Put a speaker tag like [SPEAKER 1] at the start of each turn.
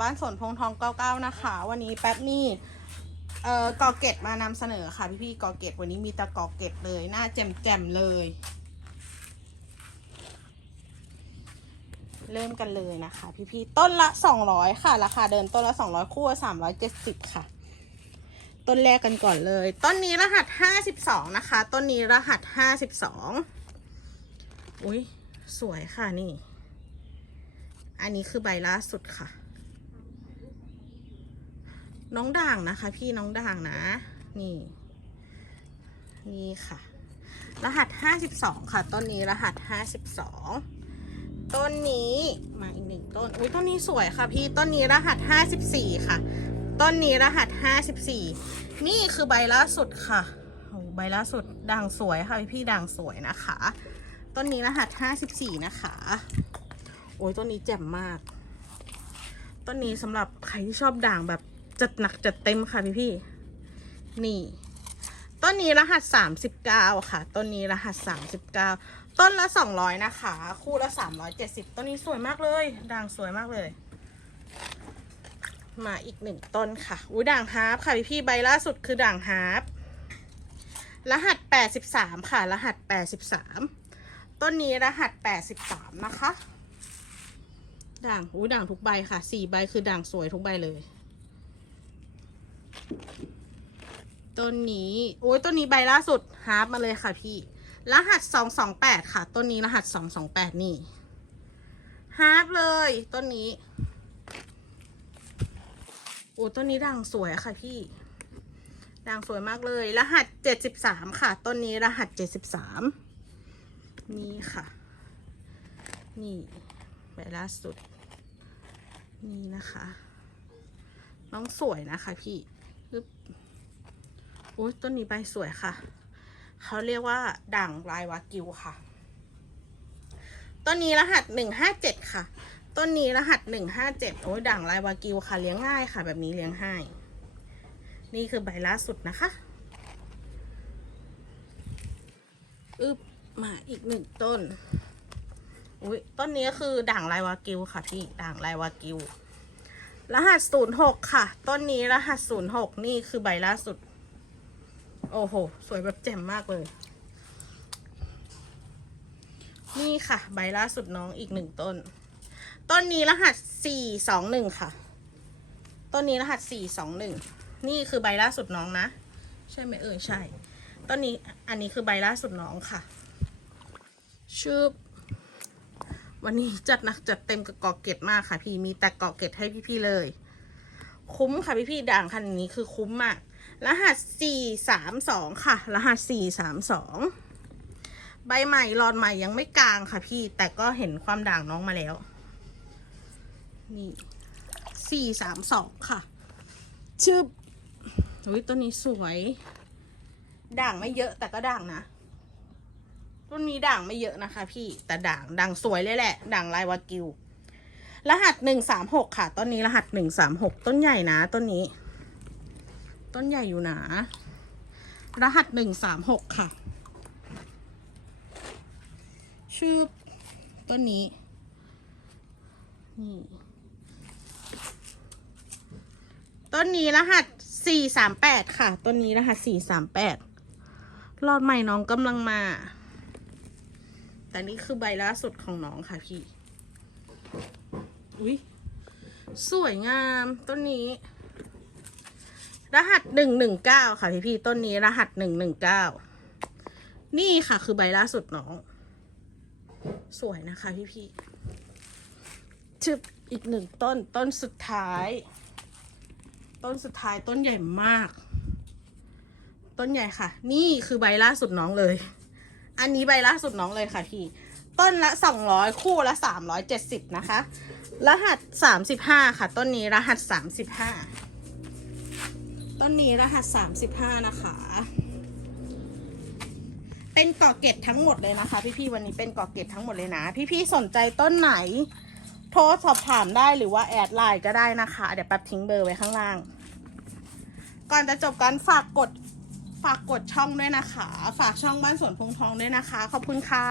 [SPEAKER 1] บ้านสนพงทอง99นะคะ วันนี้แป๊บนี่เอ่อกอเกตมานำเสนอค่ะพี่พี่กอเกตวันนี้มีแต่กอเกตเลย หน้าแจ่มๆเลย เริ่มกันเลยนะคะ พี่พี่ต้นละสองร้อยค่ะ ราคาเดินต้นละสองร้อยคู่สามร้อยเจ็ดสิบค่ะ ต้นแรกกันก่อนเลย ต้นนี้รหัสห้าสิบสองนะคะ ต้นนี้รหัสห้าสิบสองอุ้ยสวยค่ะนี่ อันนี้คือใบล่าสุดค่ะ น้องด่างนะคะ พี่น้องด่างนะ นี่ นี่ค่ะ รหัสห้าสิบสองค่ะ ต้นนี้รหัสห้าสิบสองต้นนี้มาอีกหนึ่งต้นอุ้ยต้นนี้สวยค่ะ พี่ต้นนี้รหัสห้าสิบสี่ค่ะ ต้นนี้รหัสห้าสิบสี่นี่คือใบล่าสุดค่ะโอ้ใบล่าสุดด่างสวยค่ะพี่ด่างสวยนะคะ ต้นนี้รหัสห้าสิบสี่นะคะ โอ้ยต้นนี้แจ่มมาก ต้นนี้สำหรับใครที่ชอบด่างแบบ จัดหนักจัดเต็มค่ะพี่พี่นี่ ต้นนี้รหัสสามสิบเก้าค่ะ ต้นนี้รหัสสามสิบเก้าต้นละสองร้อยนะคะ คู่ละสามร้อยเจ็ดสิบต้นนี้สวยมากเลย ด่างสวยมากเลย มาอีกหนึ่งต้นค่ะอุ้ยด่างฮาร์ปค่ะพี่พี่ใบล่าสุดคือด่างฮาร์ปรหัสแปดสิบสามค่ะ รหัสแปดสิบสามต้นนี้รหัสแปดสิบสามนะคะ ด่างอุ้ยด่างทุกใบค่ะ สี่ใบคือด่างสวยทุกใบเลย ต้นนี้โอ้ยต้นนี้ใบล่าสุดฮาร์ปมาเลยค่ะพี่ รหัสสองสองแปดค่ะ ต้นนี้รหัสสองสองแปดนี่ฮาร์ปเลยต้นนี้โอ้ต้นนี้ด่างสวยค่ะพี่ด่างสวยมากเลย รหัสเจ็ดสิบสามค่ะ ต้นนี้รหัสเจ็ดสิบสามนี่ค่ะ นี่ใบล่าสุด นี่นะคะ น้องสวยนะคะพี่ ปึ๊บโอ้ต้นนี้ใบสวยค่ะ เขาเรียกว่าด่างลายวากิวค่ะ ต้นนี้รหัสหนึ่งห้าเจ็ดค่ะ ต้นนี้รหัสหนึ่งห้าเจ็ดโอ้ยด่างลายวากิวค่ะ เลี้ยงง่ายค่ะ แบบนี้เลี้ยงง่าย นี่คือใบล่าสุดนะคะอึบมาอีกหนึ่งต้น อุ้ยต้นนี้คือด่างลายวากิวค่ะพี่ ด่างลายวากิว รหัสศูนย์หกค่ะ ต้นนี้รหัสศูนย์หกนี่คือใบล่าสุด โอ้โห สวยแบบแจ่มมากเลย นี่ค่ะ ใบล่าสุดน้องอีกหนึ่งต้น ต้นนี้รหัสสี่สองหนึ่งค่ะ ต้นนี้รหัสสี่สองหนึ่งนี่คือใบล่าสุดน้องนะ ใช่ไหมเอ่ยใช่ ต้นนี้อันนี้คือใบล่าสุดน้องค่ะ ชืบ วันนี้จัดหนักจัดเต็มกับเกาะเกตมากค่ะ พี่มีแต่เกาะเกตให้พี่ๆเลย คุ้มค่ะพี่ๆด่างคันนี้คือคุ้มมาก รหัสสี่สามสองค่ะ รหัสสี่สามสองใบใหม่รอนใหม่ยังไม่กลางค่ะ พี่ แต่ก็เห็นความด่างน้องมาแล้ว นี่สี่สามสองค่ะ ชื่ออุ้ยตัวนี้สวย ด่างไม่เยอะแต่ก็ด่างนะ ต้นนี้ด่างไม่เยอะนะคะ พี่แต่ด่างด่างสวยเลยแหละ ด่างลายวากิว รหัสหนึ่งสามหกค่ะ ต้นนี้รหัสหนึ่งสามหกต้นใหญ่นะ ต้นนี้ ต้นใหญ่อยู่นะ รหัสหนึ่งสามหกค่ะ ชื่อต้นนี้ นี่ ต้นนี้รหัสสี่สามแปดค่ะ ต้นนี้รหัสสี่สามแปดรอดใหม่น้องกำลังมา แต่นี่คือใบล่าสุดของน้องค่ะพี่ อุ้ยสวยงามต้นนี้ รหัสหนึ่งหนึ่งเก้าค่ะพี่พี่ต้นนี้รหัสหนึ่งหนึ่งเก้านี่ค่ะคือใบล่าสุดน้อง สวยนะคะพี่พี่ชึบอีกหนึ่งต้นต้นสุดท้าย ต้นสุดท้ายต้นใหญ่มาก ต้นใหญ่ค่ะ นี่คือใบล่าสุดน้องเลย อันนี้ใบล่าสุดน้องเลยค่ะพี่ ต้นละสองร้อยคู่ละสามร้อยเจ็ดสิบนะคะ รหัสสามสิบห้าค่ะ ต้นนี้รหัสสามสิบห้าต้นนี้รหัสสามสิบห้านะคะ เป็นกาะเกตทั้งหมดเลยนะคะ พี่ๆวันนี้เป็นกาะเกตทั้งหมดเลยนะ พี่ๆสนใจต้นไหน โทรสอบถามได้หรือว่าแอดไลน์ก็ได้นะคะ เดี๋ยวแป๊บทิ้งเบอร์ไว้ข้างล่าง ก่อนจะจบการฝากกด ฝากกดช่องด้วยนะคะ ฝากช่องบ้านสวนพงทองด้วยนะคะ ขอบคุณค่ะ